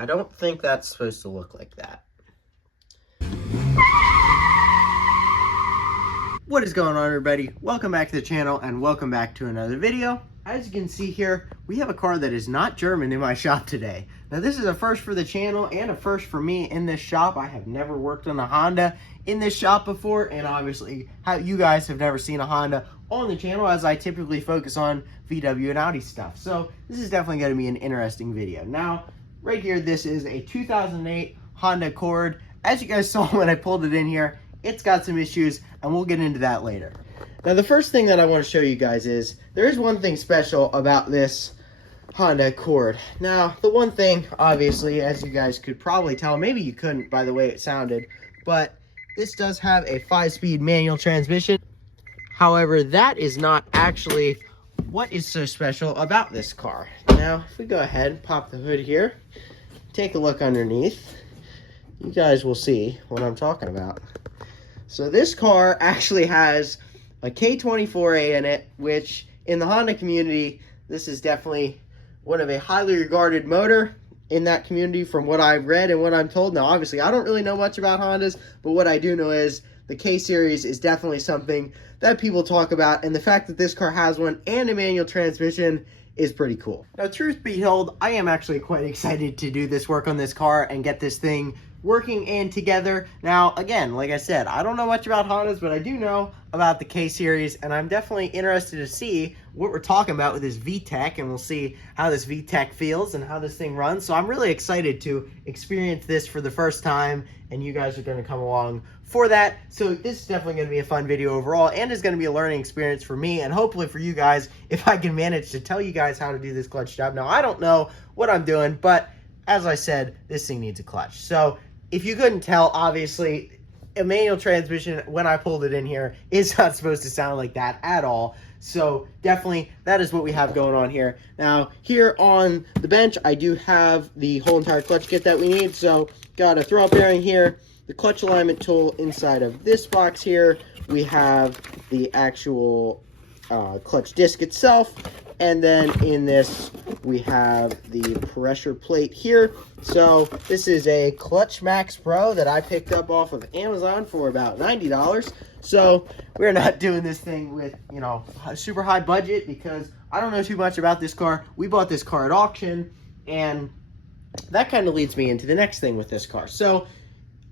I don't think that's supposed to look like that. What is going on, everybody? Welcome back to the channel and welcome back to another video. As you can see here, we have a car that is not German in my shop today. Now this is a first for the channel and a first for me in this shop. I have never worked on a Honda in this shop before, and obviously you guys have never seen a Honda on the channel, as I typically focus on VW and Audi stuff. So this is definitely going to be an interesting video. Now, right here, this is a 2008 Honda Accord. As you guys saw when I pulled it in here, it's got some issues, and we'll get into that later. Now, the first thing that I want to show you guys is there is one thing special about this Honda Accord. Now, the one thing, obviously, as you guys could probably tell, maybe you couldn't by the way it sounded, but this does have a 5-speed manual transmission. However, that is not actually what is so special about this car. Now, if we go ahead and pop the hood here, take a look underneath, you guys will see what I'm talking about. So this car actually has a K24 in it, which in the Honda community, this is definitely one of a highly regarded motor in that community from what I've read and what I'm told. Now, obviously, I don't really know much about Hondas, but what I do know is the K-Series is definitely something that people talk about, and the fact that this car has one and a manual transmission is pretty cool. Now, truth be told, I am actually quite excited to do this work on this car and get this thing working in together. Now, again, like I said, I don't know much about Hondas, but I do know about the K-Series, and I'm definitely interested to see what we're talking about with this VTEC, and we'll see how this VTEC feels and how this thing runs. So I'm really excited to experience this for the first time, and you guys are going to come along for that. So this is definitely going to be a fun video overall, and is going to be a learning experience for me, and hopefully for you guys, if I can manage to tell you guys how to do this clutch job. Now, I don't know what I'm doing, but as I said, this thing needs a clutch. So if you couldn't tell, obviously, a manual transmission, when I pulled it in here, is not supposed to sound like that at all. So definitely, that is what we have going on here. Now, here on the bench, I do have the whole entire clutch kit that we need. So, got a throw-up bearing here, the clutch alignment tool inside of this box here. We have the actual clutch disc itself. And then in this, we have the pressure plate here. So this is a Clutch Max Pro that I picked up off of Amazon for about $90. So we're not doing this thing with, you know, a super high budget, because I don't know too much about this car. We bought this car at auction, and that kind of leads me into the next thing with this car. So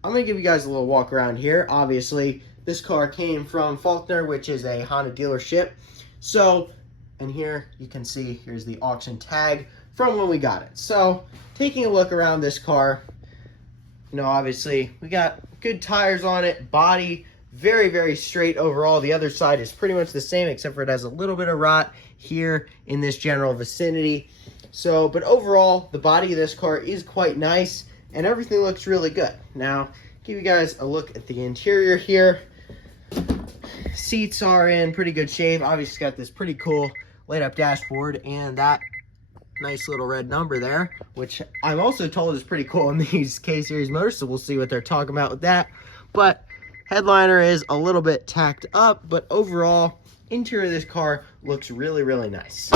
I'm going to give you guys a little walk around here. Obviously, this car came from Faulkner, which is a Honda dealership. So, and here you can see, here's the auction tag from when we got it. So, taking a look around this car, you know, obviously we got good tires on it, body very, very straight overall. The other side is pretty much the same, except for it has a little bit of rot here in this general vicinity. So, but overall, the body of this car is quite nice, and everything looks really good. Now, give you guys a look at the interior here. Seats are in pretty good shape. Obviously, it's got this pretty cool light up dashboard and that nice little red number there, which I'm also told is pretty cool in these K-Series motors, so we'll see what they're talking about with that. But headliner is a little bit tacked up, but overall, interior of this car looks really, really nice.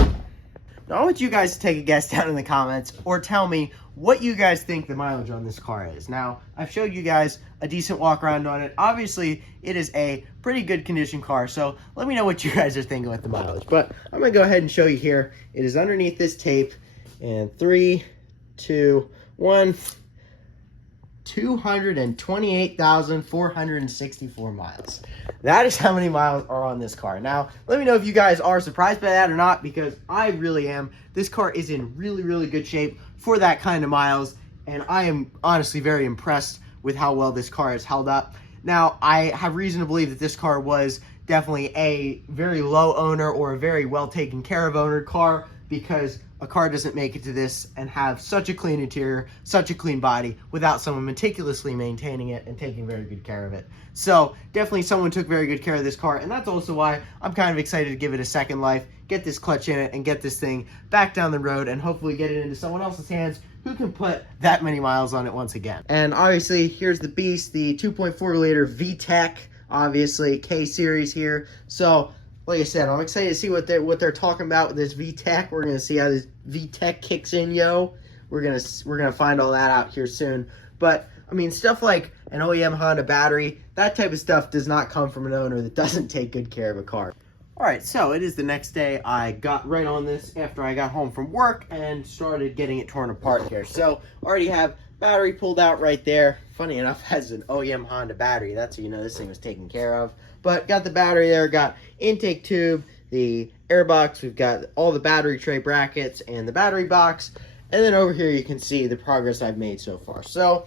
Now, I want you guys to take a guess down in the comments, or tell me what you guys think the mileage on this car is. Now, I've showed you guys a decent walk around on it. Obviously, it is a pretty good condition car, so let me know what you guys are thinking with the mileage. But I'm going to go ahead and show you here. It is underneath this tape, and 3, 2, 1, 228,464 miles. That is how many miles are on this car. Now, let me know if you guys are surprised by that or not, because I really am. This car is in really, really good shape for that kind of miles, and I am honestly very impressed with how well this car has held up. Now, I have reason to believe that this car was definitely a very low owner or a very well taken care of owner car, because a car doesn't make it to this and have such a clean interior, such a clean body, without someone meticulously maintaining it and taking very good care of it. So definitely someone took very good care of this car, and that's also why I'm kind of excited to give it a second life, get this clutch in it, and get this thing back down the road, and hopefully get it into someone else's hands who can put that many miles on it once again. And obviously, here's the beast, the 2.4 liter VTEC, obviously K-Series here. So like I said, I'm excited to see what they're talking about with this VTEC. We're going to see how this VTEC kicks in, we're gonna find all that out here soon. But I mean, stuff like an OEM Honda battery, that type of stuff does not come from an owner that doesn't take good care of a car. All right, so it is the next day. I got right on this after I got home from work and started getting it torn apart here. So already have battery pulled out right there. Funny enough, has an OEM Honda battery. That's how you know this thing was taken care of. But got the battery there, got intake tube, the air box, we've got all the battery tray brackets and the battery box. And then over here you can see the progress I've made so far. So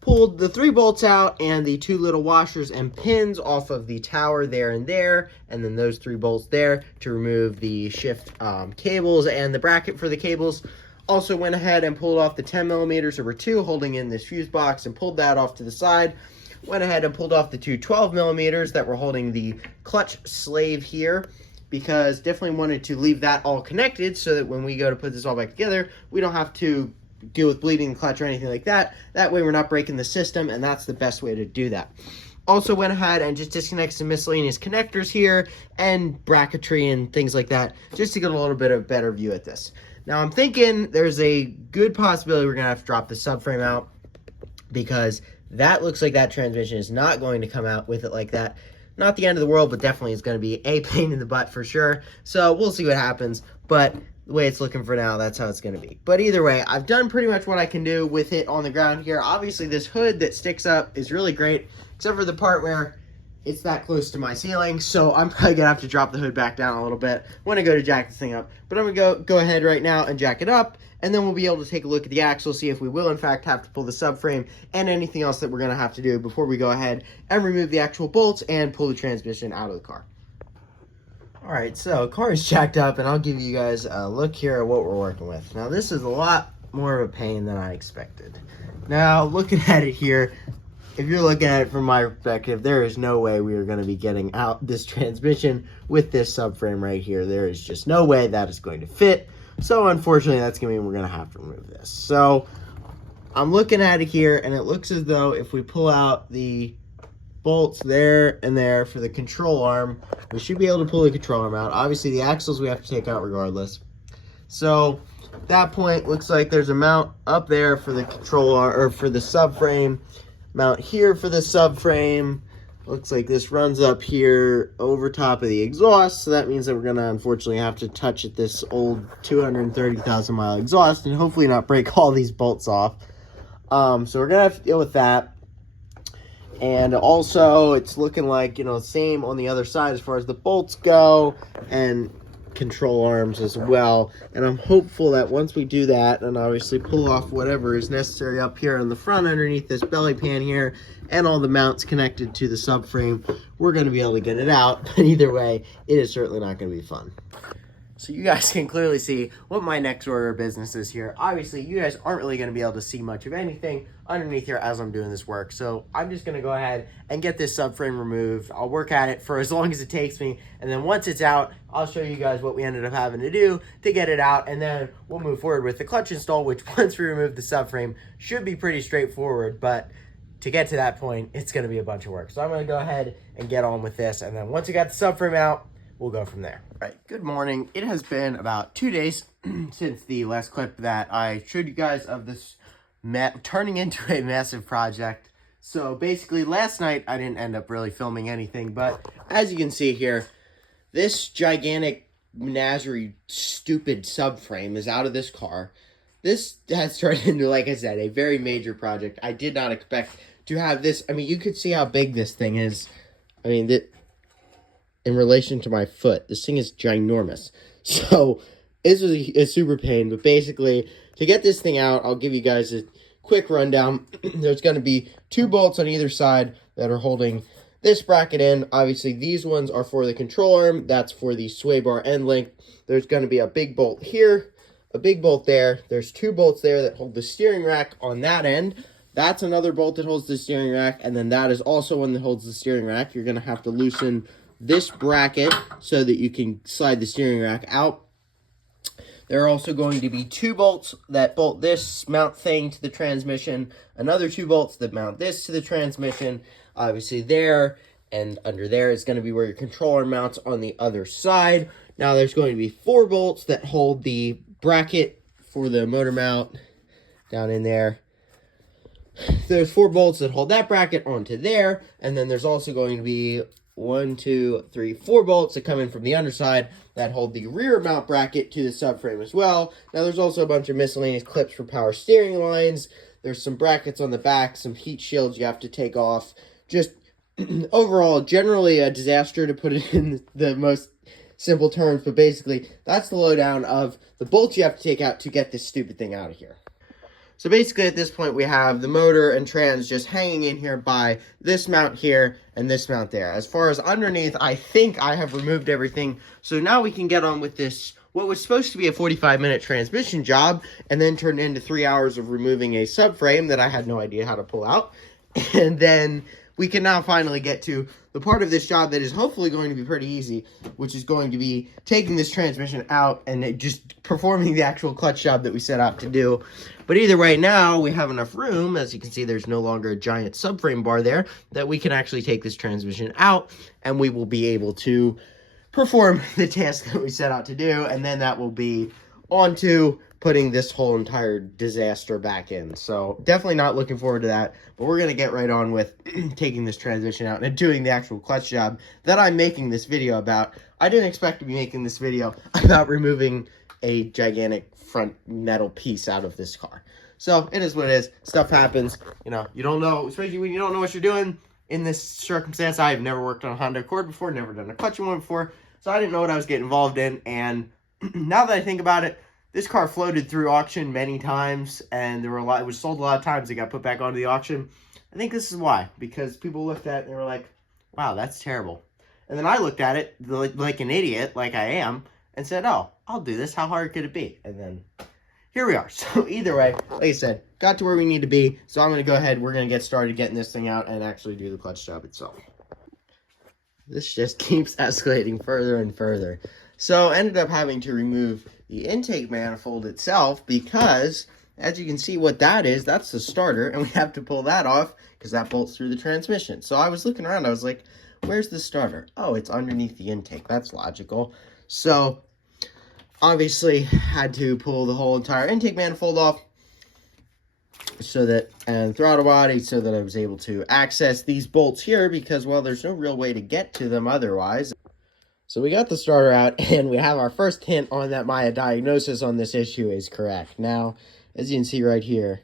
pulled the 3 bolts out and the 2 little washers and pins off of the tower there, and then those 3 bolts there to remove the shift cables and the bracket for the cables. Also went ahead and pulled off the 10 millimeters over 2 holding in this fuse box and pulled that off to the side. Went ahead and pulled off the 2 12 millimeters that were holding the clutch slave here, because definitely wanted to leave that all connected so that when we go to put this all back together, we don't have to deal with bleeding the clutch or anything like that. That way we're not breaking the system, and that's the best way to do that. Also went ahead and just disconnected some miscellaneous connectors here and bracketry and things like that, just to get a little bit of a better view at this. Now I'm thinking there's a good possibility we're gonna have to drop the subframe out, because that looks like that transmission is not going to come out with it like that. Not the end of the world, but definitely is going to be a pain in the butt for sure. So we'll see what happens, but the way it's looking for now, that's how it's going to be. But either way, I've done pretty much what I can do with it on the ground here. Obviously, this hood that sticks up is really great, except for the part where it's that close to my ceiling. So I'm probably going to have to drop the hood back down a little bit when I go to jack this thing up. But I'm going to go ahead right now and jack it up, and then we'll be able to take a look at the axle, see if we will in fact have to pull the subframe and anything else that we're going to have to do before we go ahead and remove the actual bolts and pull the transmission out of the car. Alright, so car is jacked up, and I'll give you guys a look here at what we're working with. Now this is a lot more of a pain than I expected. Now looking at it here, if you're looking at it from my perspective, there is no way we are going to be getting out this transmission with this subframe right here. There is just no way that is going to fit. So unfortunately, that's going to mean we're going to have to remove this. So I'm looking at it here, and it looks as though if we pull out the bolts there and there for the control arm, we should be able to pull the control arm out. Obviously, the axles we have to take out regardless. So at that point, looks like there's a mount up there for the control arm, or for the subframe, mount here for the subframe. Looks like this runs up here over top of the exhaust, so that means that we're going to unfortunately have to touch at this old 230,000 mile exhaust and hopefully not break all these bolts off. So we're going to have to deal with that. And also, it's looking like, you know, same on the other side as far as the bolts go, and control arms as well. And I'm hopeful that once we do that, and obviously pull off whatever is necessary up here in the front underneath this belly pan here, and all the mounts connected to the subframe, we're going to be able to get it out. But either way, it is certainly not going to be fun. So you guys can clearly see what my next order of business is here. Obviously, you guys aren't really going to be able to see much of anything underneath here as I'm doing this work. So I'm just going to go ahead and get this subframe removed. I'll work at it for as long as it takes me. And then once it's out, I'll show you guys what we ended up having to do to get it out. And then we'll move forward with the clutch install, which once we remove the subframe should be pretty straightforward. But to get to that point, it's going to be a bunch of work. So I'm going to go ahead and get on with this. And then once we got the subframe out, we'll go from there. All right, good morning. It has been about 2 days since the last clip that I showed you guys of this turning into a massive project. So basically last night I didn't end up really filming anything, but as you can see here, this gigantic menagerie stupid subframe is out of this car. This has turned into, like I said, a very major project. I did not expect to have this. I mean, you could see how big this thing is. I mean, in relation to my foot, this thing is ginormous. So this was a super pain, but basically to get this thing out, I'll give you guys a quick rundown. There's going to be 2 bolts on either side that are holding this bracket in. Obviously these ones are for the control arm, that's for the sway bar end link. There's going to be a big bolt here, a big bolt there. There's 2 bolts there that hold the steering rack on that end. That's another bolt that holds the steering rack, and then that is also one that holds the steering rack. You're going to have to loosen this bracket so that you can slide the steering rack out. There are also going to be 2 bolts that bolt this mount thing to the transmission, another 2 bolts that mount this to the transmission. Obviously there and under there is going to be where your controller mounts on the other side. Now there's going to be 4 bolts that hold the bracket for the motor mount down in there. There's 4 bolts that hold that bracket onto there, and then there's also going to be 1, 2, 3, 4 bolts that come in from the underside that hold the rear mount bracket to the subframe as well. Now there's also a bunch of miscellaneous clips for power steering lines. There's some brackets on the back, some heat shields you have to take off. Just overall, generally a disaster, to put it in the most simple terms, but basically that's the lowdown of the bolts you have to take out to get this stupid thing out of here. So basically at this point we have the motor and trans just hanging in here by this mount here and this mount there. As far as underneath, I think I have removed everything. So now we can get on with this, what was supposed to be a 45-minute transmission job, and then turned into 3 hours of removing a subframe that I had no idea how to pull out. And then we can now finally get to the part of this job that is hopefully going to be pretty easy, which is going to be taking this transmission out and just performing the actual clutch job that we set out to do. But either way, now we have enough room. As you can see, there's no longer a giant subframe bar there, that we can actually take this transmission out, and we will be able to perform the task that we set out to do, and then that will be on to putting this whole entire disaster back in. So definitely not looking forward to that, but we're going to get right on with taking this transmission out and doing the actual clutch job that I'm making this video about. I didn't expect to be making this video about removing a gigantic front metal piece out of this car. So it is what it is. Stuff happens. You know, you don't know, especially when you don't know what you're doing in this circumstance. I've never worked on a Honda Accord before, never done a clutch in one before, so I didn't know what I was getting involved in. And now that I think about it, this car floated through auction many times, and there were it was sold a lot of times. It got put back onto the auction. I think this is why, because people looked at it and they were like, wow, that's terrible. And then I looked at it like an idiot, like I am, and said, oh, I'll do this. How hard could it be? And then here we are. So either way, like I said, got to where we need to be. So I'm going to go ahead. We're going to get started getting this thing out and actually do the clutch job itself. This just keeps escalating further and further. So ended up having to remove the intake manifold itself, because as you can see what that is, that's the starter, and we have to pull that off because that bolts through the transmission. So I was looking around, I was like, where's the starter? Oh, it's underneath the intake. That's logical. So obviously had to pull the whole entire intake manifold off, so that, and throttle body, so that I was able to access these bolts here, because, well, there's no real way to get to them otherwise. So we got the starter out, and we have our first hint on that my diagnosis on this issue is correct. Now, as you can see right here,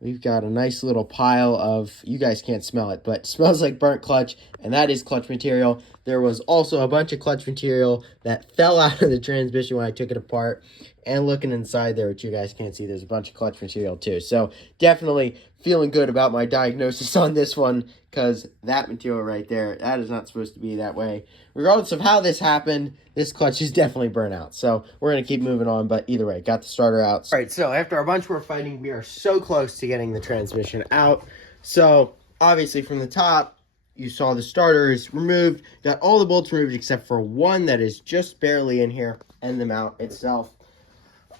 we've got a nice little pile of, you guys can't smell it, but it smells like burnt clutch, and that is clutch material. There was also a bunch of clutch material that fell out of the transmission when I took it apart. And looking inside there, which you guys can't see, there's a bunch of clutch material too. So definitely feeling good about my diagnosis on this one, because that material right there, that is not supposed to be that way. Regardless of how this happened, this clutch is definitely burnt out. So we're going to keep moving on, but either way, got the starter out. All right, so after a bunch more fighting, we are so close to getting the transmission out. So obviously from the top, you saw the starter is removed. Got all the bolts removed except for one that is just barely in here, and the mount itself.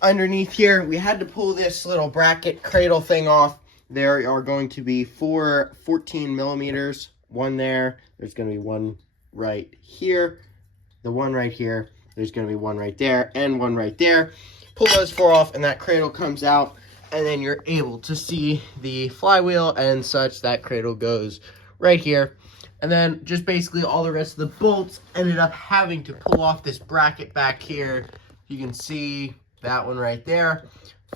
Underneath here, we had to pull this little bracket cradle thing off. There are going to be 4 14 millimeters, one there. There's going to be one right here, the one right here. There's going to be one right there, and one right there. Pull those 4 off, and that cradle comes out, and then you're able to see the flywheel and such. That cradle goes right here. And then just basically all the rest of the bolts ended up having to pull off this bracket back here. You can see that one right there,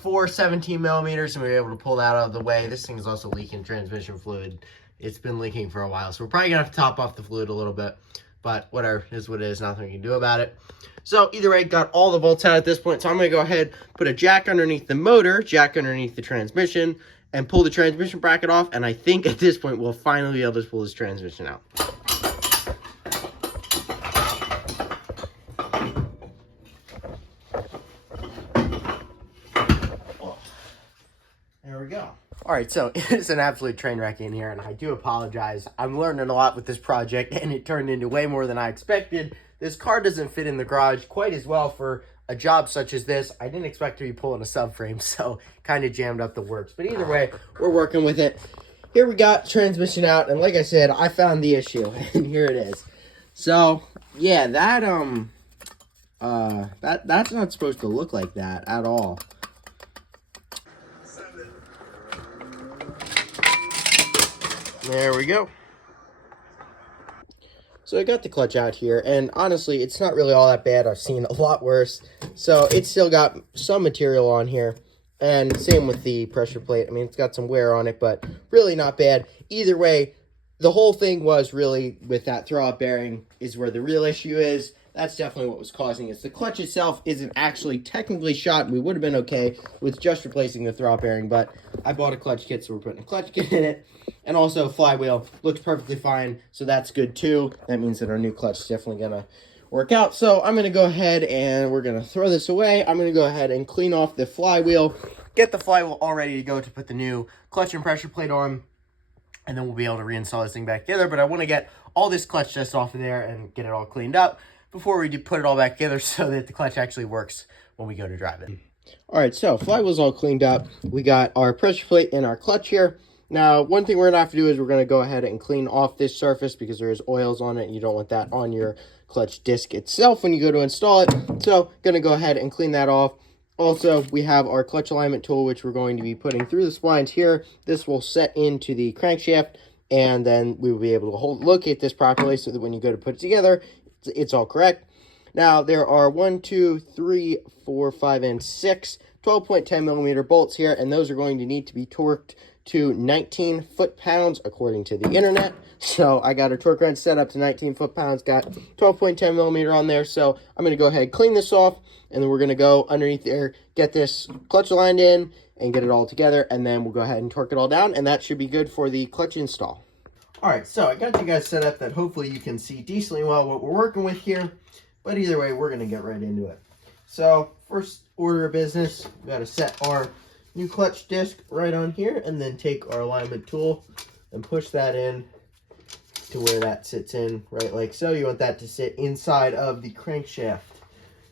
4 17 millimeters, and we were able to pull that out of the way. This thing is also leaking transmission fluid. It's been leaking for a while, so we're probably gonna have to top off the fluid a little bit, but whatever, it is what it is, nothing we can do about it. So either way, got all the bolts out at this point, so I'm gonna go ahead, put a jack underneath the motor, jack underneath the transmission, and pull the transmission bracket off, and I think at this point we'll finally be able to pull this transmission out. There we go. All right, so it's an absolute train wreck in here, and I do apologize. I'm learning a lot with this project, and it turned into way more than I expected. This car doesn't fit in the garage quite as well for a job such as this. I didn't expect to be pulling a subframe, so kind of jammed up the works. But either way, we're working with it. Here we got transmission out, and like I said, I found the issue, and here it is. So, yeah, that's not supposed to look like that at all. There we go. So I got the clutch out here, and honestly, it's not really all that bad. I've seen a lot worse. So it's still got some material on here, and same with the pressure plate. I mean, it's got some wear on it, but really not bad. Either way, the whole thing was really with that throwout bearing is where the real issue is. That's definitely what was causing it. The clutch itself isn't actually technically shot. We would have been okay with just replacing the throwout bearing, but I bought a clutch kit, so we're putting a clutch kit in it. And also, flywheel looks perfectly fine, so that's good too. That means that our new clutch is definitely going to work out. So I'm going to go ahead and we're going to throw this away. I'm going to go ahead and clean off the flywheel, get the flywheel all ready to go to put the new clutch and pressure plate on, and then we'll be able to reinstall this thing back together. But I want to get all this clutch dust off of there and get it all cleaned up before we put it all back together so that the clutch actually works when we go to drive it. All right, so flywheel's all cleaned up. We got our pressure plate and our clutch here. Now, one thing we're going to have to do is we're going to go ahead and clean off this surface because there is oils on it, and you don't want that on your clutch disc itself when you go to install it. So, going to go ahead and clean that off. Also, we have our clutch alignment tool, which we're going to be putting through the splines here. This will set into the crankshaft, and then we will be able to locate this properly so that when you go to put it together, it's all correct. Now, there are 1, 2, 3, 4, 5, and 6 12.10 millimeter bolts here, and those are going to need to be torqued to 19 foot-pounds according to the internet. So I got a torque wrench set up to 19 foot-pounds, got 12.10 millimeter on there. So I'm going to go ahead and clean this off, and then we're going to go underneath there, get this clutch aligned in, and get it all together, and then we'll go ahead and torque it all down, and that should be good for the clutch install. All right, so I got you guys set up that hopefully you can see decently well what we're working with here, but either way, we're going to get right into it. So first order of business, we got to set our new clutch disc right on here, and then take our alignment tool and push that in to where that sits in, right like so. You want that to sit inside of the crankshaft.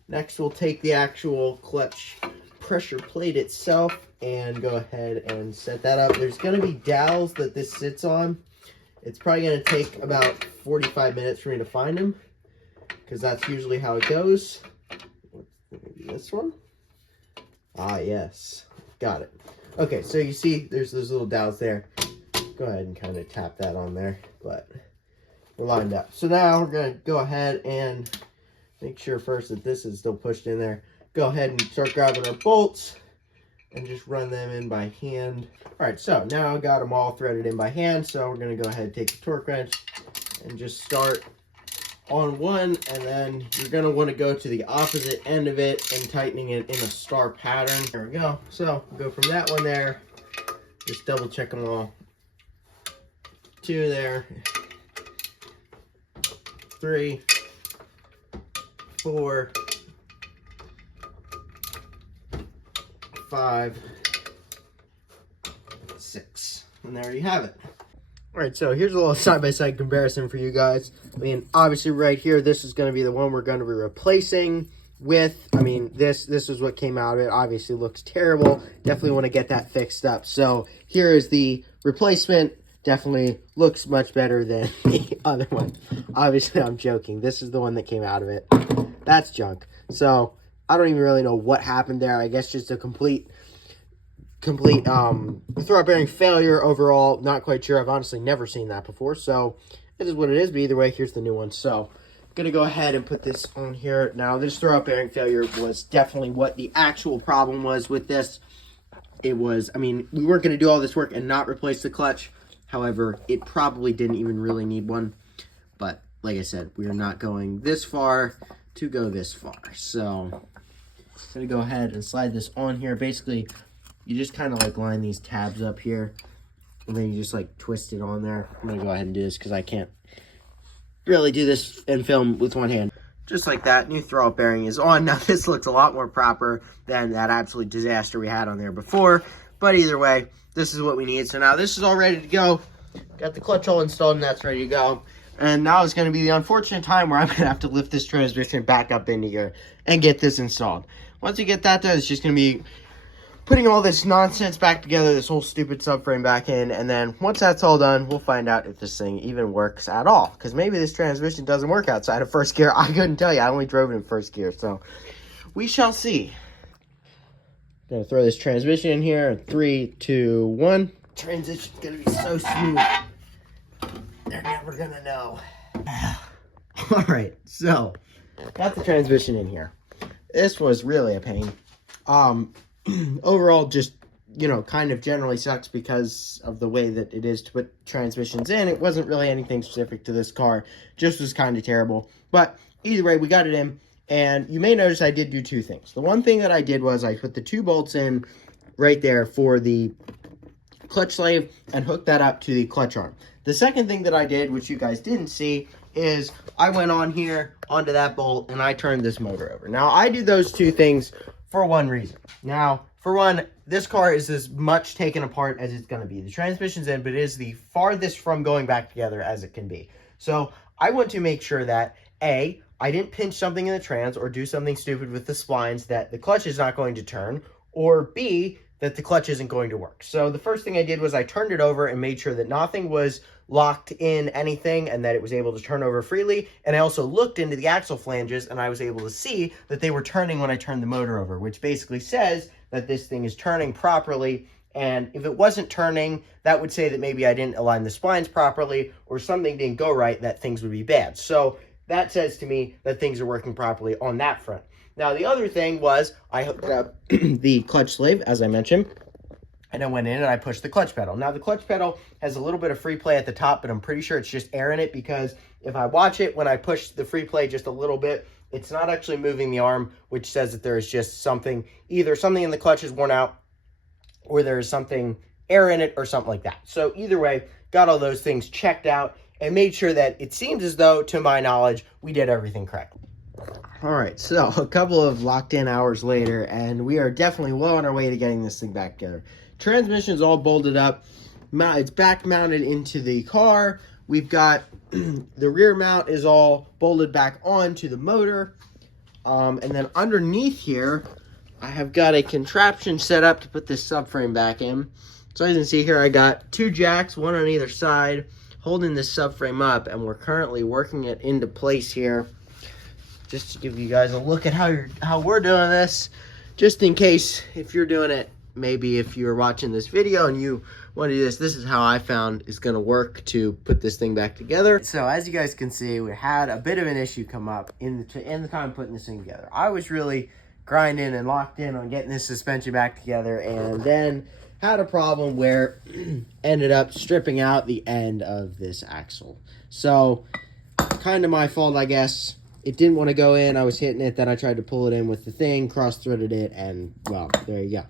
Next, we'll take the actual clutch pressure plate itself and go ahead and set that up. There's going to be dowels that this sits on. It's probably going to take about 45 minutes for me to find them, because that's usually how it goes. Maybe this one. Ah, yes. Got it. Okay, so you see there's those little dowels there. Go ahead and kind of tap that on there, but we're lined up. So now we're going to go ahead and make sure first that this is still pushed in there. Go ahead and start grabbing our bolts and just run them in by hand. All right, so now I've got them all threaded in by hand, so we're going to go ahead and take the torque wrench and just start on one, and then you're going to want to go to the opposite end of it and tightening it in a star pattern. There we go. So go from that one there, just double check them all. 2 there, 3, 4, 5, 6, and there you have it. All right, so here's a little side-by-side comparison for you guys. I mean, obviously right here, this is going to be the one we're going to be replacing with. I mean, this is what came out of it. Obviously looks terrible. Definitely want to get that fixed up. So here is the replacement. Definitely looks much better than the other one. Obviously, I'm joking. This is the one that came out of it. That's junk. So I don't even really know what happened there. I guess just a complete throwout bearing failure overall. Not quite sure. I've honestly never seen that before, so it is what it is. But either way, here's the new one. So I'm gonna go ahead and put this on here. Now, this throwout bearing failure was definitely what the actual problem was with this. It was, I mean, we weren't gonna do all this work and not replace the clutch. However, it probably didn't even really need one. But like I said, we are not going this far to go this far. So I'm gonna go ahead and slide this on here. Basically, you just kind of like line these tabs up here, and then you just like twist it on there. I'm gonna go ahead and do this because I can't really do this and film with one hand. Just like that, new throwout bearing is on. Now this looks a lot more proper than that absolute disaster we had on there before. But either way, this is what we need. So now this is all ready to go. Got the clutch all installed, and that's ready to go. And now it's going to be the unfortunate time where I'm going to have to lift this transmission back up into here and get this installed. Once you get that done, it's just going to be putting all this nonsense back together, this whole stupid subframe back in. And then once that's all done, we'll find out if this thing even works at all. Because maybe this transmission doesn't work outside of first gear. I couldn't tell you. I only drove it in first gear. So we shall see. Gonna throw this transmission in here. 3, 2, 1. Transition's gonna be so smooth. They're never gonna know. All right, so got the transmission in here. This was really a pain. Overall, just, you know, kind of generally sucks because of the way that it is to put transmissions in. It wasn't really anything specific to this car, just was kind of terrible. But either way, we got it in, and you may notice I did do two things. The one thing that I did was I put the 2 bolts in right there for the clutch sleeve and hooked that up to the clutch arm. The second thing that I did, which you guys didn't see, is I went on here onto that bolt and I turned this motor over. Now, I did those two things for one reason. Now, for one, this car is as much taken apart as it's going to be. The transmission's in, but it is the farthest from going back together as it can be. So I want to make sure that, A, I didn't pinch something in the trans or do something stupid with the splines that the clutch is not going to turn, or B, that the clutch isn't going to work. So the first thing I did was I turned it over and made sure that nothing was locked in anything and that it was able to turn over freely. And I also looked into the axle flanges and I was able to see that they were turning when I turned the motor over, which basically says that this thing is turning properly. And if it wasn't turning, that would say that maybe I didn't align the splines properly or something didn't go right, that things would be bad. So that says to me that things are working properly on that front. Now, the other thing was I hooked up the clutch sleeve, as I mentioned, and I went in and I pushed the clutch pedal. Now, the clutch pedal has a little bit of free play at the top, but I'm pretty sure it's just air in it because if I watch it, when I push the free play just a little bit, it's not actually moving the arm, which says that there is just something, either something in the clutch is worn out or there is something air in it or something like that. So either way, got all those things checked out and made sure that it seems as though, to my knowledge, we did everything correctly. All right, so a couple of locked-in hours later, and we are definitely well on our way to getting this thing back together. Transmission is all bolted up. It's back mounted into the car. We've got the rear mount is all bolted back onto the motor. And then underneath here, I have got a contraption set up to put this subframe back in. So as you can see here, I got 2 jacks, one on either side, holding this subframe up, and we're currently working it into place here. Just to give you guys a look at how we're doing this, just in case if you're doing it, maybe if you're watching this video and you want to do this is how I found is going to work to put this thing back together. So as you guys can see, we had a bit of an issue come up in the time putting this thing together. I was really grinding and locked in on getting this suspension back together, and then had a problem where ended up stripping out the end of this axle. So kind of my fault, I guess. It didn't want to go in. I was hitting it. Then I tried to pull it in with the thing, cross-threaded it, and, well, there you go.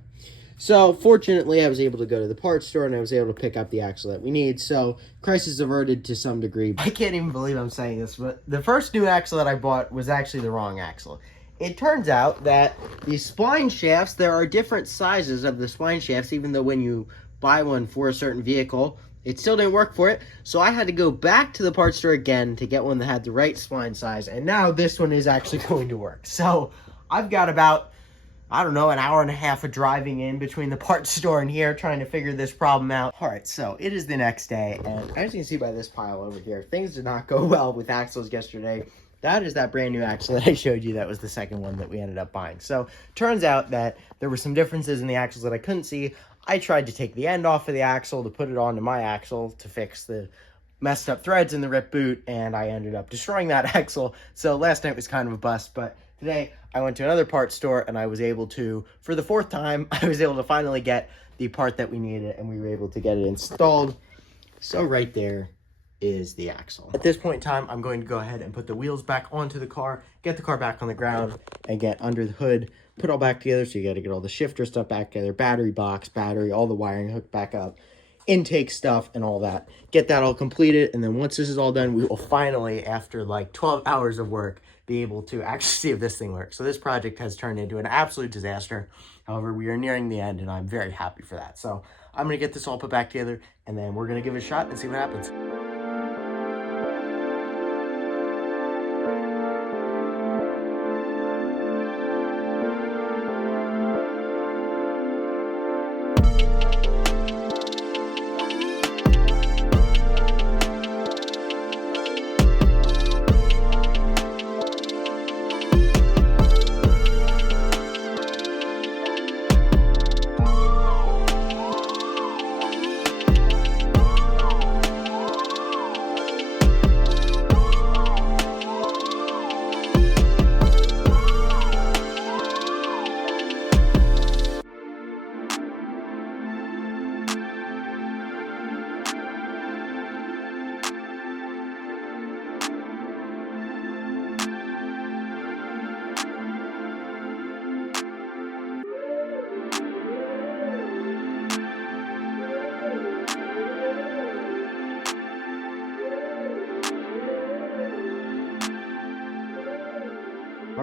So, fortunately, I was able to go to the parts store, and I was able to pick up the axle that we need. So, crisis averted to some degree. I can't even believe I'm saying this, but the first new axle that I bought was actually the wrong axle. It turns out that the spline shafts, there are different sizes of the spline shafts, even though when you buy one for a certain vehicle, it still didn't work for it, so I had to go back to the parts store again to get one that had the right spline size, and now this one is actually going to work. So I've got about, I don't know, an hour and a half of driving in between the parts store and here trying to figure this problem out. All right, so it is the next day, and as you can see by this pile over here, things did not go well with axles yesterday. That is that brand new axle that I showed you. That was the second one that we ended up buying. So turns out that there were some differences in the axles that I couldn't see. I tried to take the end off of the axle to put it onto my axle to fix the messed up threads in the rip boot, and I ended up destroying that axle. So last night was kind of a bust, but today I went to another parts store and I was able to, for the 4th time, I was able to finally get the part that we needed, and we were able to get it installed. So right there is the axle. At this point in time, I'm going to go ahead and put the wheels back onto the car, get the car back on the ground, and get under the hood, put all back together. So you got to get all the shifter stuff back together, battery box, battery, all the wiring hooked back up, intake stuff, and all that. Get that all completed, and then once this is all done, we will finally, after like 12 hours of work, be able to actually see if this thing works. So this project has turned into an absolute disaster. However, we are nearing the end, and I'm very happy for that. So I'm going to get this all put back together, and then we're going to give it a shot and see what happens.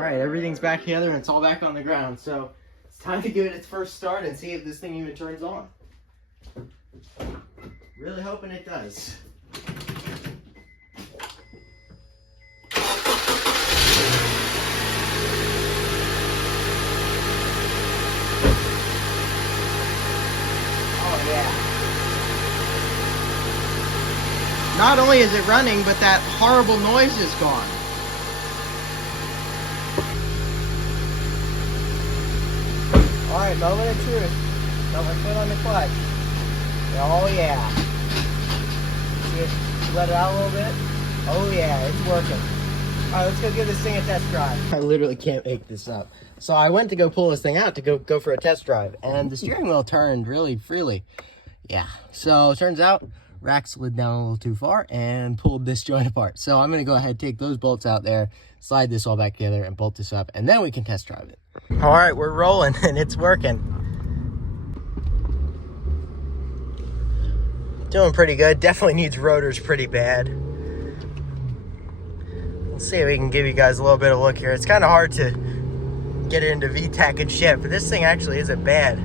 right, everything's back together and it's all back on the ground. So it's time to give it its first start and see if this thing even turns on. Really hoping it does. Oh yeah. Not only is it running, but that horrible noise is gone. Alright, moment of truth. Got my foot on the clutch. Oh yeah. See it let it out a little bit? Oh yeah, it's working. Alright, let's go give this thing a test drive. I literally can't make this up. So I went to go pull this thing out to go for a test drive, and the steering wheel turned really freely. Yeah, so it turns out rack slid down a little too far and pulled this joint apart. So I'm going to go ahead and take those bolts out there, slide this all back together and bolt this up, and then we can test drive it. All right, we're rolling and it's working. Doing pretty good. Definitely needs rotors pretty bad. Let's see if we can give you guys a little bit of a look here. It's kind of hard to get it into VTEC and shit, but this thing actually isn't bad.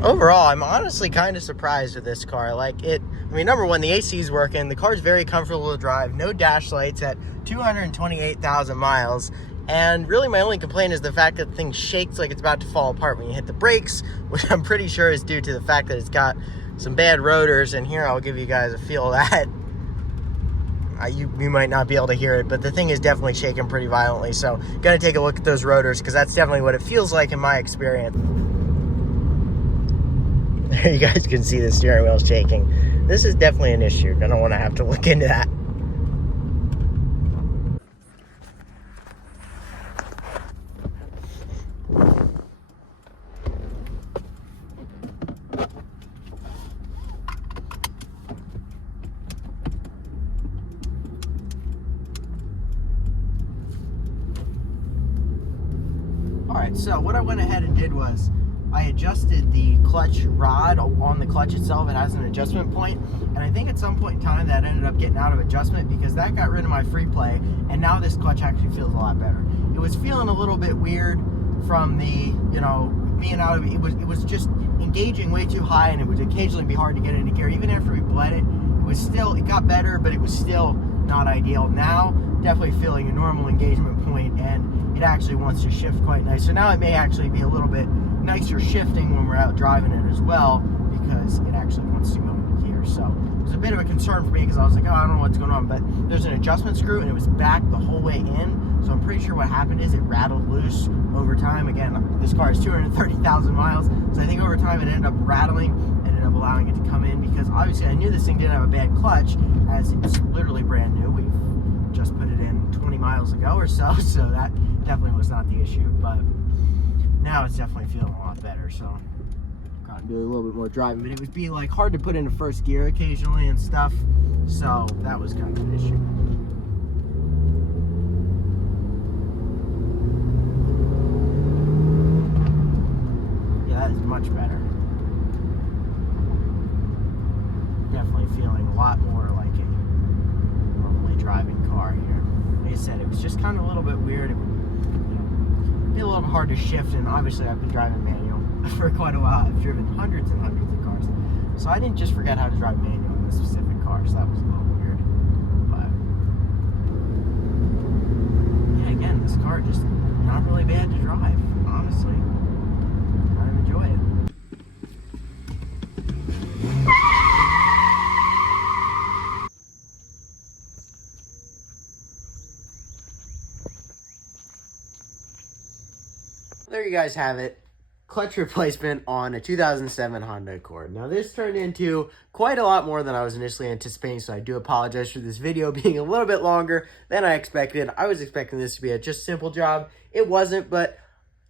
Overall, I'm honestly kind of surprised with this car. Like it, I mean, number one, the AC is working. The car's very comfortable to drive. No dash lights at 228,000 miles. And really my only complaint is the fact that the thing shakes like it's about to fall apart when you hit the brakes, which I'm pretty sure is due to the fact that it's got some bad rotors. And here, I'll give you guys a feel of that. You might not be able to hear it, but the thing is definitely shaking pretty violently. So gonna take a look at those rotors, because that's definitely what it feels like in my experience. There you guys can see the steering wheel shaking. This is definitely an issue. I don't want to have to look into that. Alright, so what I went ahead and did was I adjusted the clutch rod on the clutch itself. It has an adjustment point, and I think at some point in time that ended up getting out of adjustment because that got rid of my free play, and now this clutch actually feels a lot better. It was feeling a little bit weird from the, you know, being out of it. It was just engaging way too high, and it would occasionally be hard to get into gear. Even after we bled it, it got better, but it was still not ideal. Now, definitely feeling a normal engagement point, and it actually wants to shift quite nice. So now it may actually be a little bit nicer shifting when we're out driving it as well, because it actually wants to go into gear. So it was a bit of a concern for me because I was like, oh, I don't know what's going on, but there's an adjustment screw and it was back the whole way in. So I'm pretty sure what happened is it rattled loose over time. Again, this car is 230,000 miles, so I think over time it ended up rattling, ended up allowing it to come in, because obviously I knew this thing didn't have a bad clutch, as it's literally brand new. We've just put it in 20 miles ago or so, so that definitely was not the issue. But now it's definitely feeling a lot better, so got to do a little bit more driving. But it would be like hard to put into first gear occasionally and stuff, so that was kind of an issue. Yeah, that is much better. Definitely feeling a lot more like a normally driving car here. Like I said, it was just kind of a little bit weird. It would, a little bit hard to shift, and obviously I've been driving manual for quite a while. I've driven hundreds and hundreds of cars, so I didn't just forget how to drive manual in this specific car, so that was a little weird. But yeah, again, this car just not really bad to drive, honestly. I enjoy it. There you guys have it. Clutch replacement on a 2007 Honda Accord. Now this turned into quite a lot more than I was initially anticipating, so I do apologize for this video being a little bit longer than I expected. I was expecting this to be a just simple job. It wasn't, but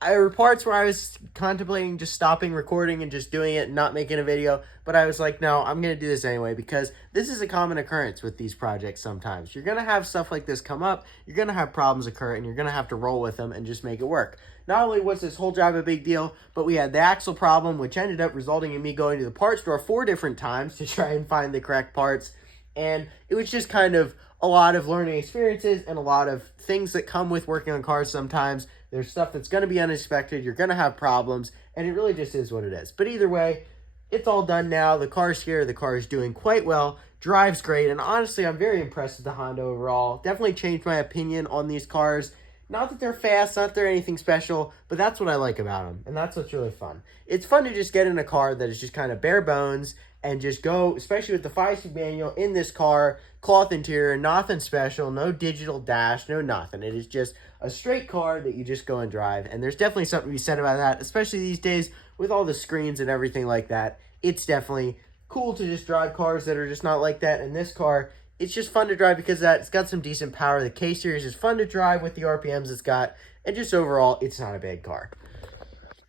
there were parts where I was contemplating just stopping recording and just doing it and not making a video, but I was like, no, I'm going to do this anyway, because this is a common occurrence with these projects sometimes. You're going to have stuff like this come up, you're going to have problems occur, and you're going to have to roll with them and just make it work. Not only was this whole job a big deal, but we had the axle problem, which ended up resulting in me going to the parts store 4 different times to try and find the correct parts, and it was just kind of a lot of learning experiences and a lot of things that come with working on cars sometimes. There's stuff that's going to be unexpected, you're going to have problems, and it really just is what it is. But either way, it's all done now. The car's here, the car is doing quite well, drives great, and honestly, I'm very impressed with the Honda overall. Definitely changed my opinion on these cars. Not that they're fast, not that they're anything special, but that's what I like about them, and that's what's really fun. It's fun to just get in a car that is just kind of bare bones and just go, especially with the 5-speed manual in this car, cloth interior, nothing special, no digital dash, no nothing. It is just a straight car that you just go and drive, and there's definitely something to be said about that, especially these days with all the screens and everything like that. It's definitely cool to just drive cars that are just not like that, and this car, it's just fun to drive because it's got some decent power. The K-Series is fun to drive with the RPMs it's got, and just overall, it's not a bad car.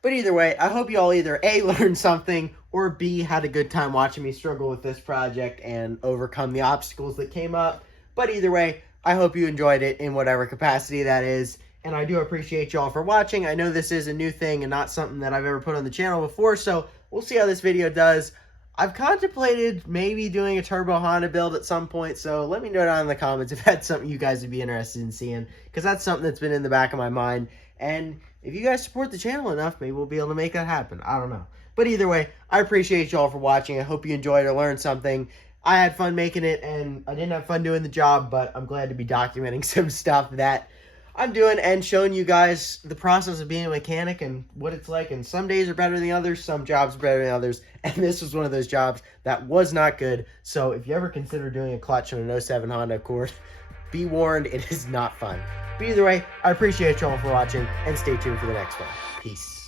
But either way, I hope you all either A, learned something, or B, had a good time watching me struggle with this project and overcome the obstacles that came up. But either way, I hope you enjoyed it in whatever capacity that is. And I do appreciate y'all for watching. I know this is a new thing and not something that I've ever put on the channel before, so we'll see how this video does. I've contemplated maybe doing a turbo Honda build at some point, so let me know down in the comments if that's something you guys would be interested in seeing, because that's something that's been in the back of my mind. And if you guys support the channel enough, maybe we'll be able to make that happen. I don't know. But either way, I appreciate y'all for watching. I hope you enjoyed or learned something. I had fun making it, and I didn't have fun doing the job, but I'm glad to be documenting some stuff that I'm doing and showing you guys the process of being a mechanic and what it's like. And some days are better than others, some jobs are better than others, and this was one of those jobs that was not good. So if you ever consider doing a clutch on an 07 Honda Accord, be warned, it is not fun. But either way, I appreciate y'all for watching, and stay tuned for the next one. Peace.